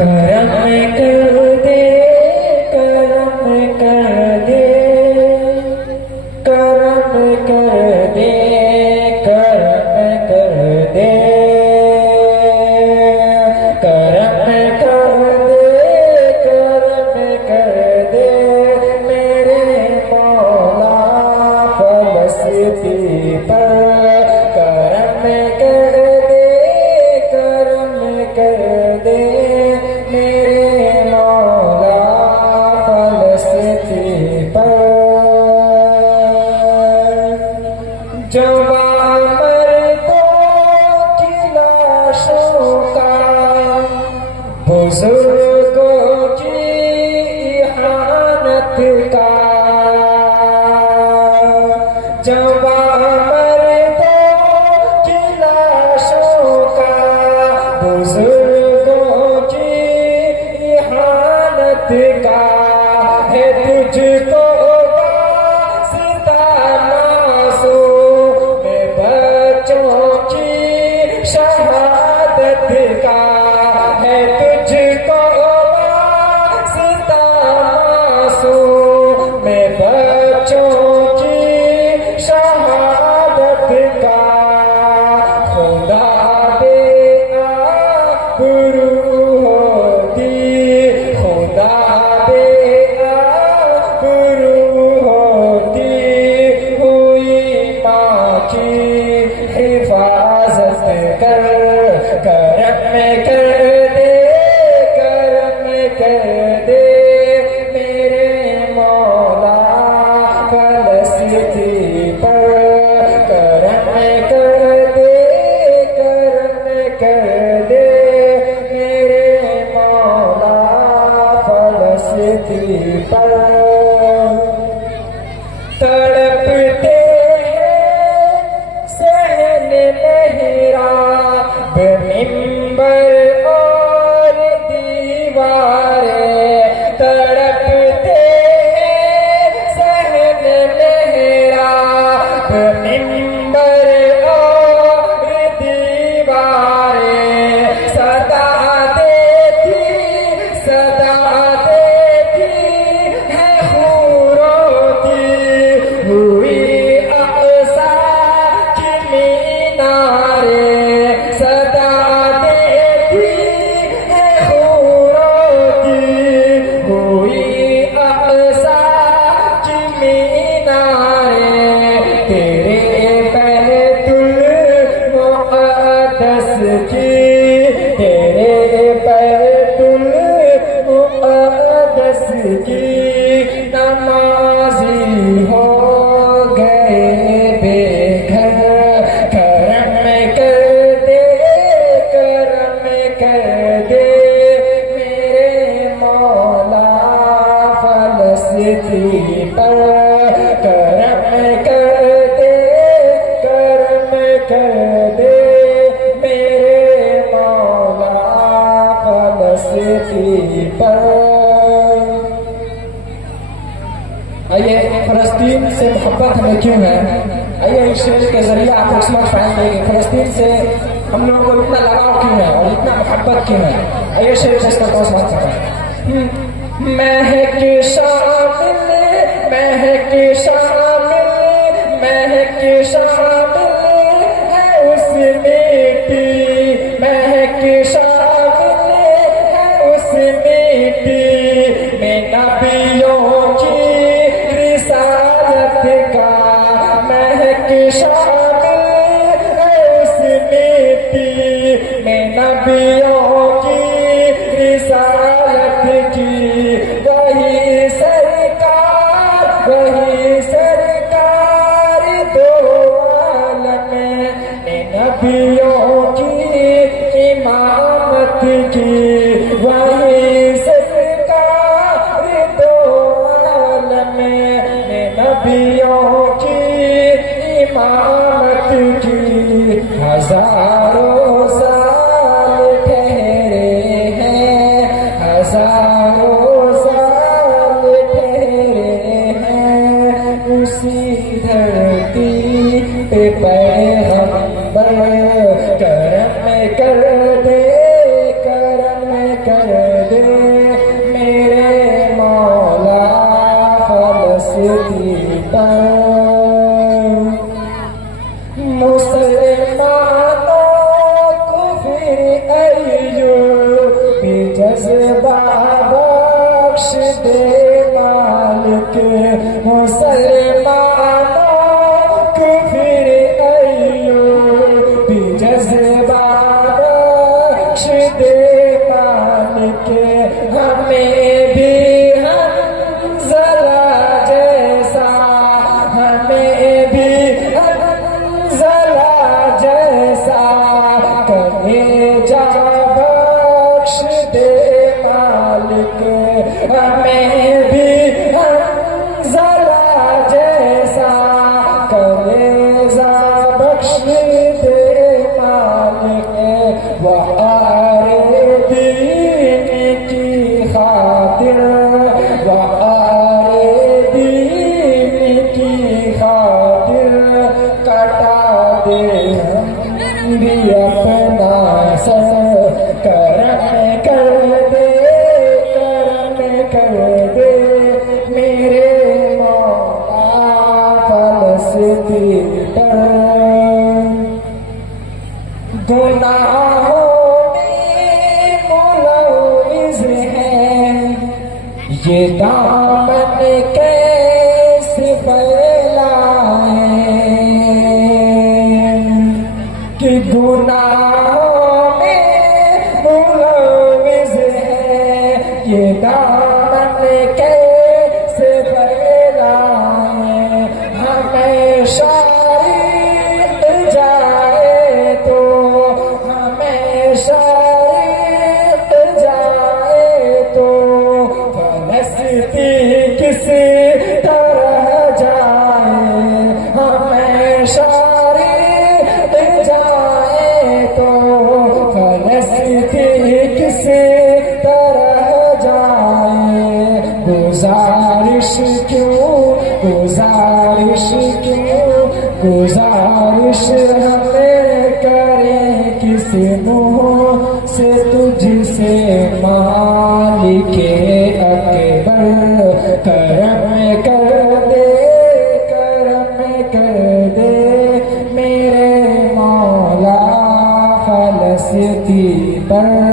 करम कर दे, करम कर दे, करम कर दे, करम कर दे, करम कर दे, करम कर दे मेरे मौला फलस्ती पर। करम कर दे, करम कर दे मेरे मौला फलस्ती पर। जवां मर्दों की लाशों का, बुजुर्गों की इहानत का, जवां मर्दों की लाशों का, बुजुर्गों की इहानत का है तुझको वास्ता मासूम बच्चों की शहादत का है तुझको वास्ता मासूम बच्चों की शहादत का। खुदा दे आबरू होती, खुदा दे आबरू होती हुई माँ की हिफाजत कर। करम कर दे, करम कर दे मेरे मौला फलस्ती पर। करम कर दे, करम कर दे मेरे मौला फलस्ती पर। तड़पते हैं सहन मेहराब मिंबर और दीवारें, तड़पते हैं सहन मेहराब मिंबर और दीवारें। सदा देती है खूरोती हुई अक़सा की मीनारें। सदा देती है खूरोती हुई अक़सा की मीनारें। तेरे बैतुल मुक़द्दस की, तेरे बैतुल मुक़द्दस की नमाज़ी हो गए बेघर। करम कर दे, करम कर दे मेरे मौला फलस्ती पर। करम कर दे, करम कर दे मेरे मौला फलस्ती पर। आइए, फलस्तीन से मोहब्बत हमें क्यों है? आइए इस शेर के जरिए आप लोग समझ पाएंगे कि फलस्तीन से हम लोगों को इतना लगाव क्यों है और इतना मोहब्बत क्यों है। आइए शेर से इसका कौन समझ सकता है। महक शामिल, महक शामिल, महक शामिल है उस मिट्टी, महक शामिल है उस मिट्टी में नबियों की रिसालत का। महक शामिल है उस मिट्टी में नबियों की रिसालत की। वही सरकार, वही सरकार दो आलम में नबियों की इमामत की। वही सरकार दो आलम में नबियों की इमामत की। हजारों साल ठहरे हैं, हजारों साल ठहरे हैं उसी धरती पे पैगंबर। करम कर दे, करम कर फलस्तीन पर। मुसलमानों को फिर अय्यूबी जज्बा बख्श दे मालिक। मुसलमानों को फिर अय्यूबी जज्बा बख्श दे मालिक। हमें भी हंज़ला जैसा, हमें भी हंज़ला जैसा कलेजा बख्श दे मालिक। हमें भी हंज़ला जैसा कलेजा बख्श दे मालिक। वआरे दीन की खातिर, वआरे दीन की खातिर कटा दे हम भी अपना सर। करम कर दे, करम कर दे मेरे मौला फलस्तीन पर। गुनाहों में मुलव्विज़ है ये दामन कैसे फैलाए कि गुनाहों में मुलव्विज़ है ये दामन कैसे फैलाए। हमेशा रीत जाए तो, हमेशा रीत जाए तो फलस्तीन किस तरह जाए। हमेशा रीत जाए तो फलस्तीन किस तरह जाए। गुजारिश क्यों, गुजारिश क्यों, गुजारिश हमें करें किस मुँह से तुझसे मालिके अकबर। करम कर दे, करम कर दे मेरे मौला फलस्तीन पर।